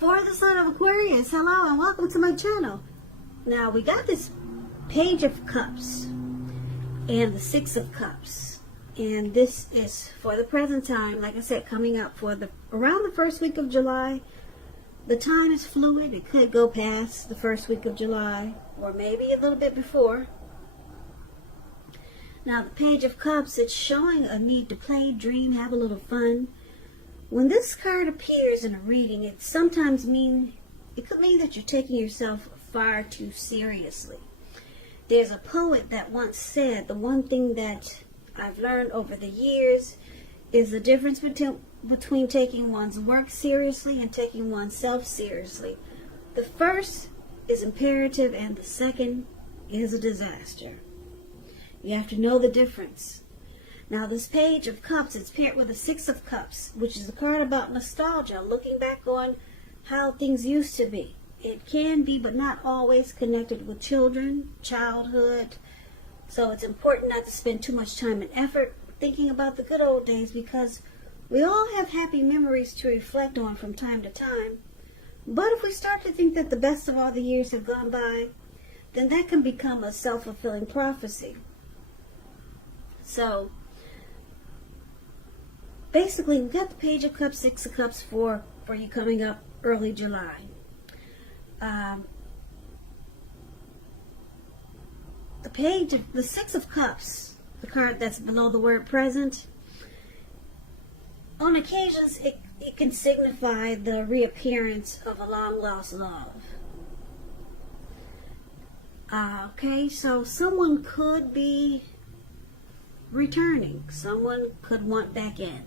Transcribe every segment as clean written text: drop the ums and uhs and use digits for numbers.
For the sign of Aquarius, hello and welcome to my channel. Now we got this Page of Cups and the Six of Cups, and this is for the present time, like I said, coming up for around the first week of July. The time is fluid. It could go past the first week of July or maybe a little bit before. Now the Page of Cups, it's showing a need to play, dream, have a little fun. When this card appears in a reading, it could mean that you're taking yourself far too seriously. There's a poet that once said, the one thing that I've learned over the years is the difference between taking one's work seriously and taking oneself seriously. The first is imperative and the second is a disaster. You have to know the difference. Now this Page of Cups, it's paired with the Six of Cups, which is a card about nostalgia, looking back on how things used to be. It can be, but not always, connected with children, childhood. So it's important not to spend too much time and effort thinking about the good old days, because we all have happy memories to reflect on from time to time. But if we start to think that the best of all the years have gone by, then that can become a self-fulfilling prophecy. So basically, we've got the Page of Cups, Six of Cups for you coming up early July. The Six of Cups, the card that's below the word present, on occasions it can signify the reappearance of a long-lost love. Okay, so someone could be returning. Someone could want back in.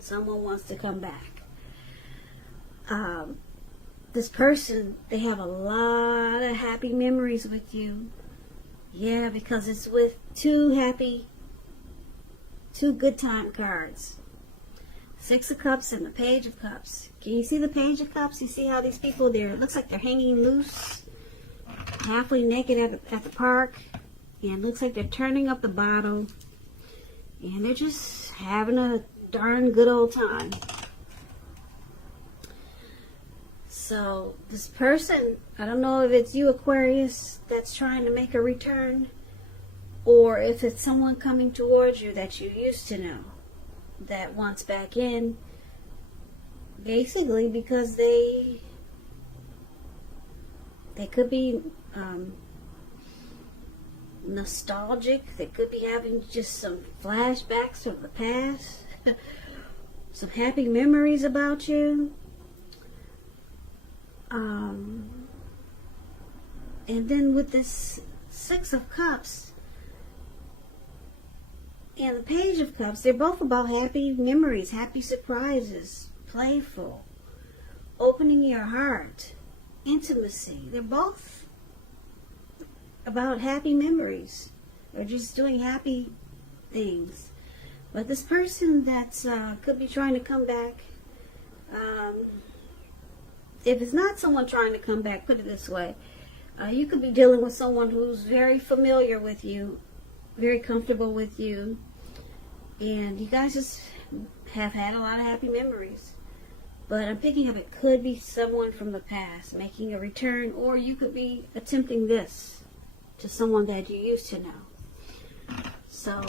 Someone wants to come back. This person, they have a lot of happy memories with you. Yeah, because it's with two good time cards. Six of Cups and the Page of Cups. Can you see the Page of Cups? You see how these people, it looks like they're hanging loose, halfway naked at the park, and looks like they're turning up the bottle, and they're just having a darn good old time. So this person, I don't know if it's you, Aquarius, that's trying to make a return, or if it's someone coming towards you that you used to know that wants back in, basically because they could be nostalgic. They could be having just some flashbacks of the past, some happy memories about you. And then with this Six of Cups and the Page of Cups, they're both about happy memories, happy surprises, playful, opening your heart, intimacy. They're both about happy memories or just doing happy things. But this person that could be trying to come back, if it's not someone trying to come back, put it this way, you could be dealing with someone who's very familiar with you, very comfortable with you, and you guys just have had a lot of happy memories. But I'm picking up it could be someone from the past making a return, or you could be attempting this to someone that you used to know. So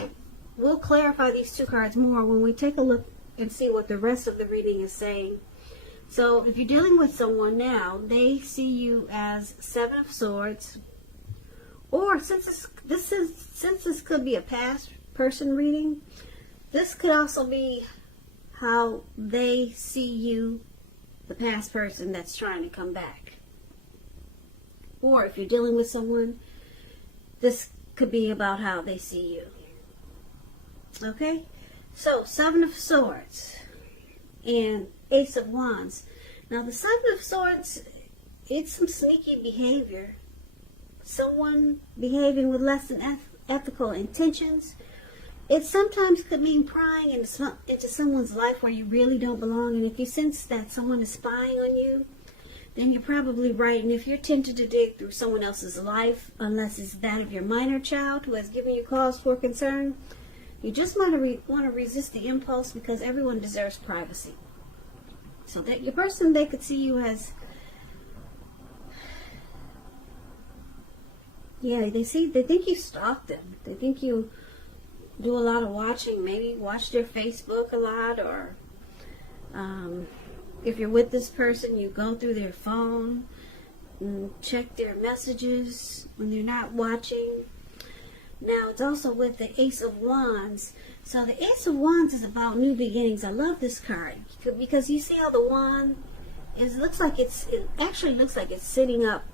we'll clarify these two cards more when we take a look and see what the rest of the reading is saying. So if you're dealing with someone now, they see you as Seven of Swords, or since this could be a past person reading, this could also be how they see you, the past person that's trying to come back. Or if you're dealing with someone, this could be about how they see you. Okay? So, Seven of Swords and Ace of Wands. Now, the Seven of Swords, it's some sneaky behavior. Someone behaving with less than ethical intentions. It sometimes could mean prying into someone's life where you really don't belong. And if you sense that someone is spying on you, then you're probably right. And if you're tempted to dig through someone else's life, unless it's that of your minor child who has given you cause for concern, you just want to resist the impulse, because everyone deserves privacy. So that your person, they could see you as Yeah, they think you stalk them. They think you do a lot of watching, maybe watch their Facebook a lot, or if you're with this person, you go through their phone and check their messages when they're not watching. Now, it's also with the Ace of Wands. So the Ace of Wands is about new beginnings. I love this card because you see how the wand is. It actually looks like it's sitting up,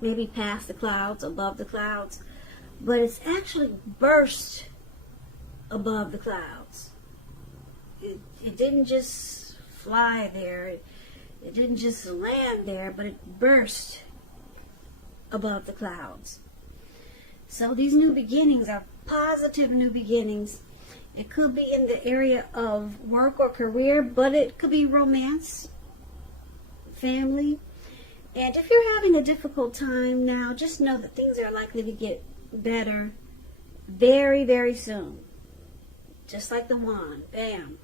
maybe past the clouds, above the clouds, but it's actually burst above the clouds. It didn't just fly there. It didn't just land there, but it burst above the clouds. So these new beginnings are positive new beginnings. It could be in the area of work or career, but it could be romance, family. And if you're having a difficult time now, just know that things are likely to get better very, very soon. Just like the wand, bam,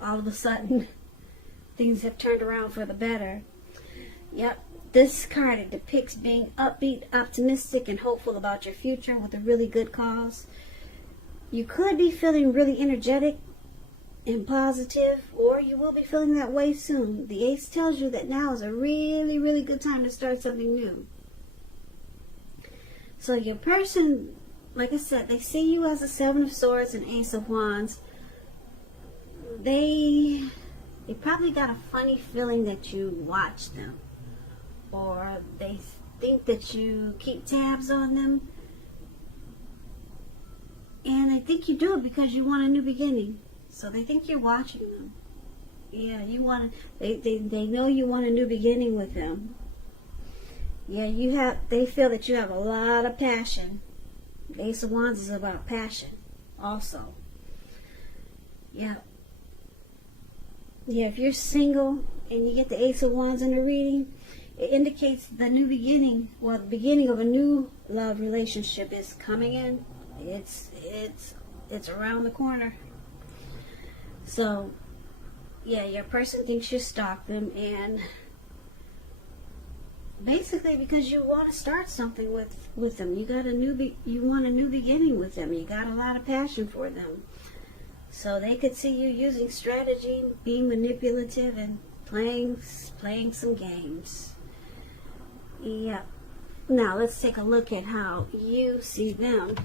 all of a sudden things have turned around for the better. Yep, this card, it depicts being upbeat, optimistic, and hopeful about your future with a really good cause. You could be feeling really energetic and positive, or you will be feeling that way soon. The Ace tells you that now is a really, really good time to start something new. So your person, like I said, they see you as a Seven of Swords and Ace of Wands. They probably got a funny feeling that you watch them, or they think that you keep tabs on them, and they think you do it because you want a new beginning. So they think you're watching them. Yeah, they know you want a new beginning with them. Yeah, they feel that you have a lot of passion. The Ace of Wands is about passion also. Yeah. Yeah, if you're single and you get the Ace of Wands in the reading, it indicates the new beginning, or the beginning of a new love relationship is coming in. It's around the corner. So, yeah, your person thinks you stalk them, and basically because you want to start something with them. You want a new beginning with them. You got a lot of passion for them. So they could see you using strategy, being manipulative, and playing some games. Yeah. Now let's take a look at how you see them.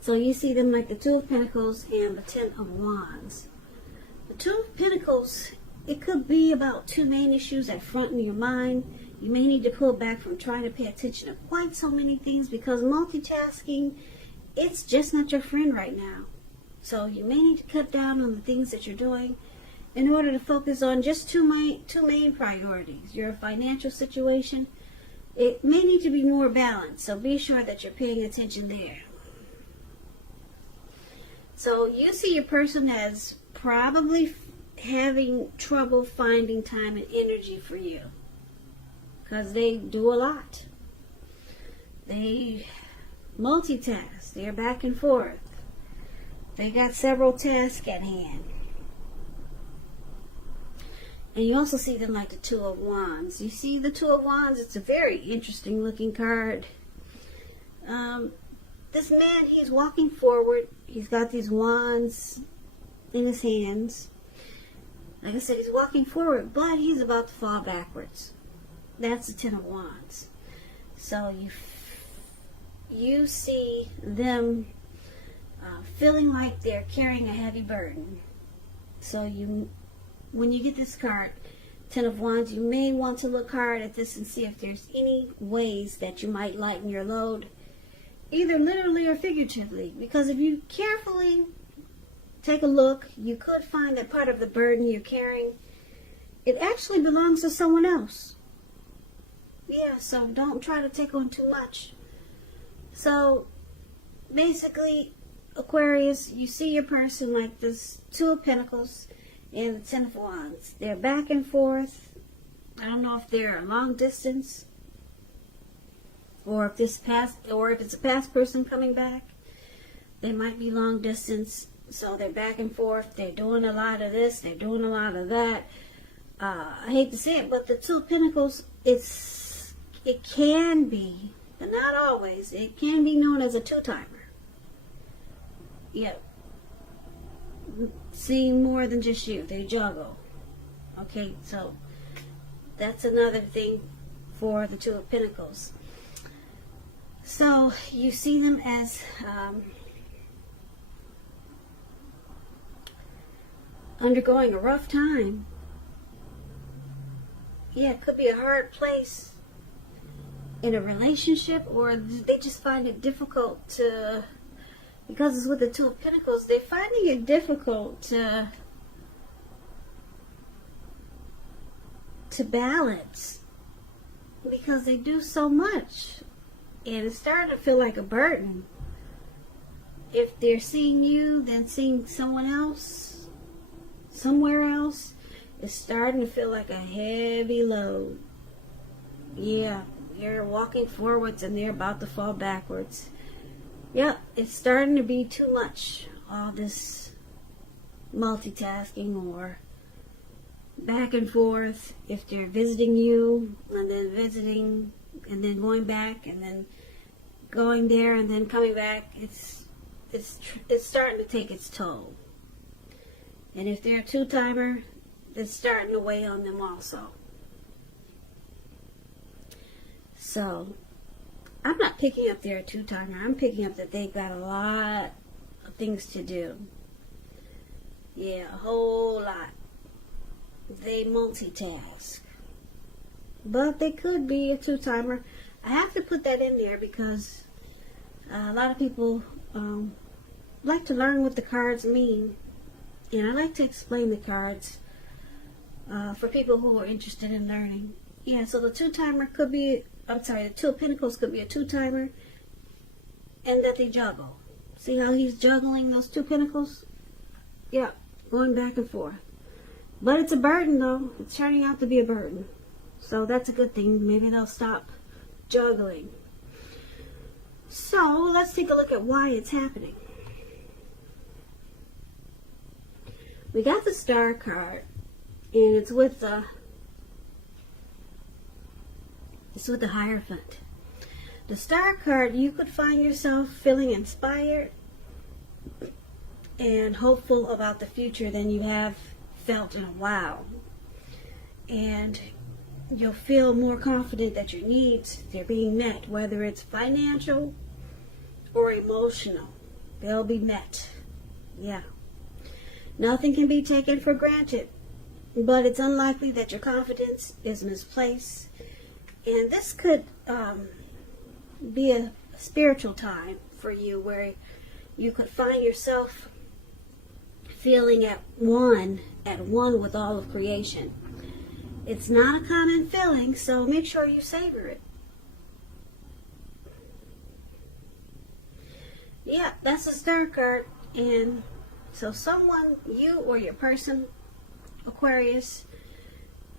So you see them like the Two of Pentacles and the Ten of Wands. The Two of Pentacles, it could be about two main issues at front in your mind. You may need to pull back from trying to pay attention to quite so many things, because multitasking, it's just not your friend right now. So you may need to cut down on the things that you're doing in order to focus on just two main priorities. Your financial situation, it may need to be more balanced, so be sure that you're paying attention there. So you see your person as probably having trouble finding time and energy for you, because they do a lot. They multitask. They're back and forth. They got several tasks at hand. And you also see them like the Two of Wands. You see the Two of Wands, it's a very interesting looking card. This man, he's walking forward. He's got these wands in his hands. Like I said, he's walking forward, but he's about to fall backwards. That's the Ten of Wands. So you see them feeling like they're carrying a heavy burden. So when you get this card, Ten of Wands, you may want to look hard at this and see if there's any ways that you might lighten your load, either literally or figuratively. Because if you carefully take a look, you could find that part of the burden you're carrying, it actually belongs to someone else. Yeah, so don't try to take on too much. So basically, Aquarius, you see your person like this Two of Pentacles and the Ten of Wands. They're back and forth. I don't know if they're a long distance, or if it's a past person coming back. They might be long distance. So they're back and forth. They're doing a lot of this. They're doing a lot of that. I hate to say it, but the Two of Pentacles, it can be, but not always, it can be known as a two-timer. Yeah. Seeing more than just you. They juggle. Okay, so that's another thing for the Two of Pentacles. So you see them as undergoing a rough time. Yeah, it could be a hard place in a relationship, or they just find it difficult to, because it's with the Two of Pentacles, they're finding it difficult to balance, because they do so much, and it's starting to feel like a burden. If they're seeing you, then seeing someone else, somewhere else, it's starting to feel like a heavy load. Yeah, you're walking forwards and they're about to fall backwards. Yep, it's starting to be too much. All this multitasking or back and forth. If they're visiting you and then visiting and then going back and then going there and then coming back, it's starting to take its toll. And if they're a two-timer, it's starting to weigh on them also. So, I'm not picking up they're a two-timer. I'm picking up that they got a lot of things to do. Yeah, a whole lot. They multitask. But they could be a two-timer. I have to put that in there because a lot of people like to learn what the cards mean. And I like to explain the cards for people who are interested in learning. Yeah, so the two-timer could be, the Two of Pentacles could be a two-timer, and that they juggle. See how he's juggling those two pentacles? Yeah, going back and forth. But it's a burden, though. It's turning out to be a burden. So that's a good thing. Maybe they'll stop juggling. So let's take a look at why it's happening. We got the Star card, and it's with the Hierophant. The Star card, you could find yourself feeling inspired and hopeful about the future than you have felt in a while. And you'll feel more confident that your needs, they're being met, whether it's financial or emotional. They'll be met. Yeah. Nothing can be taken for granted, but it's unlikely that your confidence is misplaced. And this could be a spiritual time for you where you could find yourself feeling at one with all of creation. It's not a common feeling, so make sure you savor it. Yeah, that's a Star card. And so someone, you or your person, Aquarius,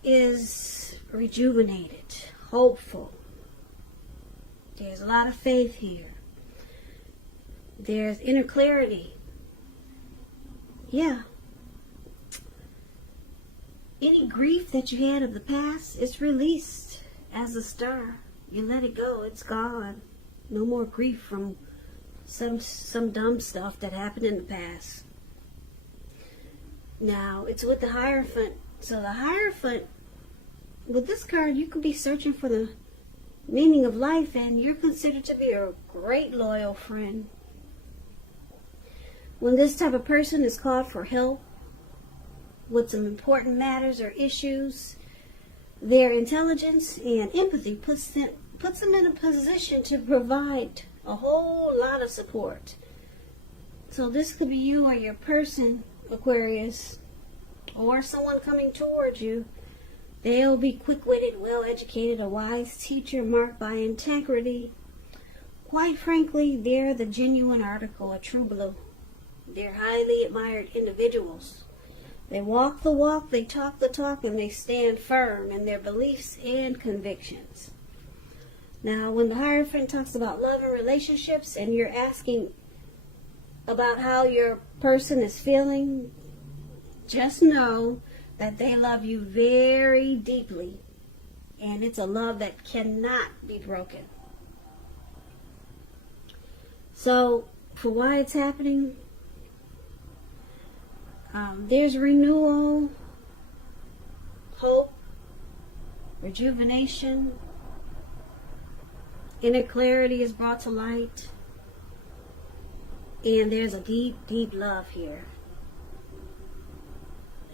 is rejuvenated, hopeful. There's a lot of faith here. There's inner clarity. Yeah. Any grief that you had of the past is released as a star. You let it go. It's gone. No more grief from some dumb stuff that happened in the past. Now, it's with the Hierophant. So the Hierophant, with this card, you could be searching for the meaning of life, and you're considered to be a great loyal friend. When this type of person is called for help with some important matters or issues, their intelligence and empathy puts them in a position to provide a whole lot of support. So this could be you or your person, Aquarius, or someone coming towards you. They'll be quick-witted, well-educated, a wise teacher marked by integrity. Quite frankly, they're the genuine article, a true blue. They're highly admired individuals. They walk the walk, they talk the talk, and they stand firm in their beliefs and convictions. Now, when the Hierophant talks about love and relationships, and you're asking about how your person is feeling, just know that they love you very deeply, And it's a love that cannot be broken. So, for why it's happening, there's renewal, hope, rejuvenation, inner clarity is brought to light, and there's a deep, deep love here.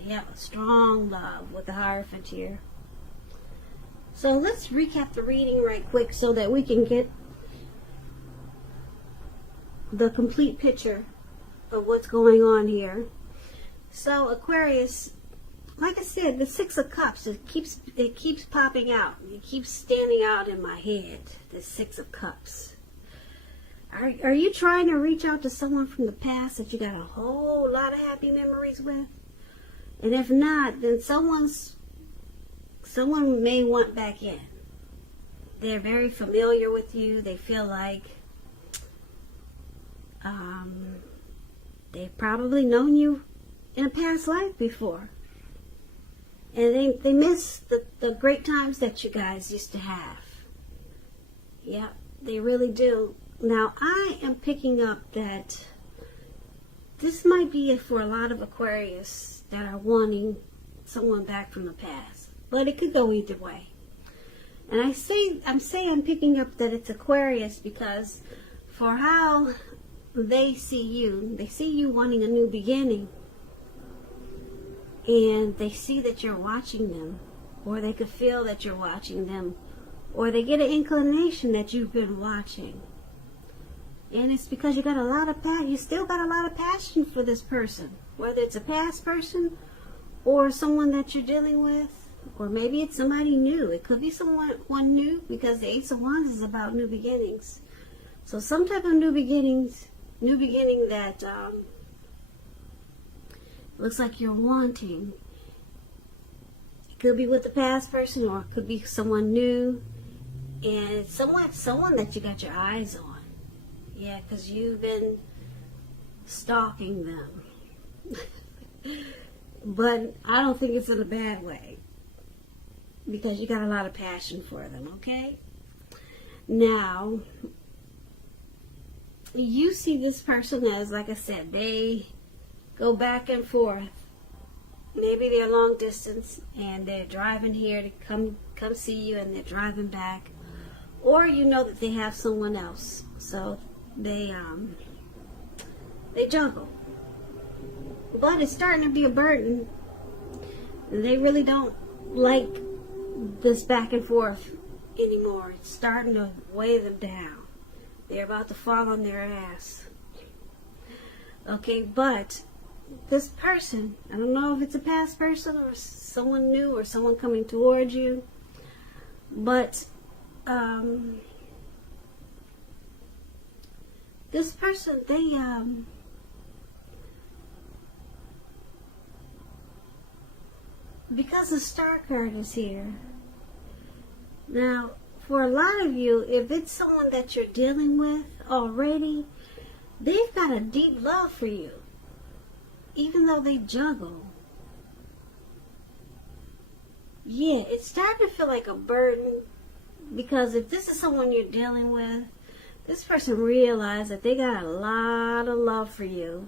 Yeah, a strong love with the Hierophant here. So let's recap the reading right quick so that we can get the complete picture of what's going on here. So Aquarius, like I said, the Six of Cups, it keeps popping out. It keeps standing out in my head, the Six of Cups. Are you trying to reach out to someone from the past that you got a whole lot of happy memories with? And if not, then someone may want back in. They're very familiar with you. They feel like they've probably known you in a past life before. And they miss the great times that you guys used to have. Yeah, they really do. Now, I am picking up that this might be for a lot of Aquarius that are wanting someone back from the past. But it could go either way. And I'm picking up that it's Aquarius because for how they see you wanting a new beginning. And they see that you're watching them, or they could feel that you're watching them, or they get an inclination that you've been watching. And it's because you still got a lot of passion for this person, whether it's a past person or someone that you're dealing with, or maybe it's somebody new. It could be someone new, because the Ace of Wands is about new beginnings. So some type of new beginning that looks like you're wanting. It could be with the past person, or it could be someone new, and it's someone that you got your eyes on. Yeah, because you've been stalking them. But I don't think it's in a bad way, because you got a lot of passion for them, okay? Now, you see this person as, like I said, they go back and forth. Maybe they're long distance and they're driving here to come see you, and they're driving back. Or you know that they have someone else. So they juggle. But it's starting to be a burden. They really don't like this back and forth anymore. It's starting to weigh them down. They're about to fall on their ass. Okay, but this person, I don't know if it's a past person or someone new or someone coming towards you, but this person, because the Star card is here. Now, for a lot of you, if it's someone that you're dealing with already, they've got a deep love for you, even though they juggle. Yeah, it's starting to feel like a burden, because if this is someone you're dealing with, this person realized that they got a lot of love for you.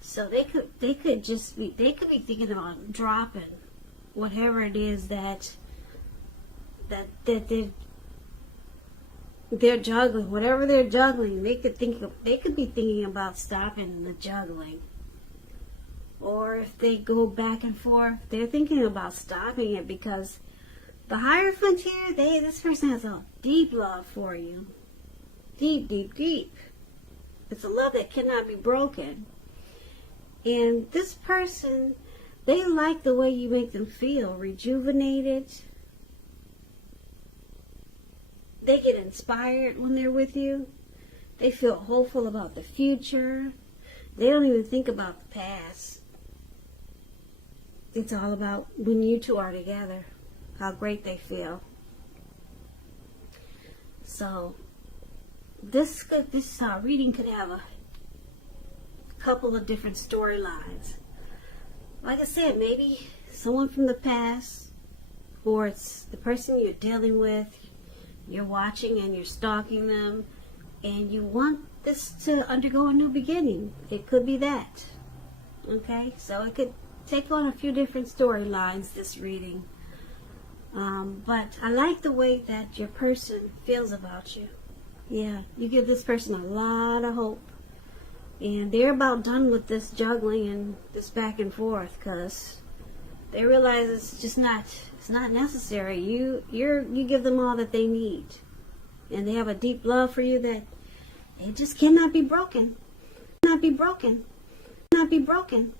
So they could be thinking about dropping whatever it is that they're juggling. Whatever they're juggling, they could be thinking about stopping the juggling. Or if they go back and forth, they're thinking about stopping it, because the Hierophant here, this person has a deep love for you. Deep, deep, deep. It's a love that cannot be broken. And this person, they like the way you make them feel, rejuvenated. They get inspired when they're with you. They feel hopeful about the future. They don't even think about the past. It's all about when you two are together, how great they feel. So this reading could have a couple of different storylines. Like I said, maybe someone from the past or it's the person you're dealing with, you're watching and you're stalking them, and you want this to undergo a new beginning. It could be that. Okay, so it could take on a few different storylines, this reading. But I like the way that your person feels about you. Yeah, you give this person a lot of hope. And they're about done with this juggling and this back and forth, because they realize it's just not necessary. You give them all that they need. And they have a deep love for you that it just cannot be broken. Cannot be broken. Cannot be broken.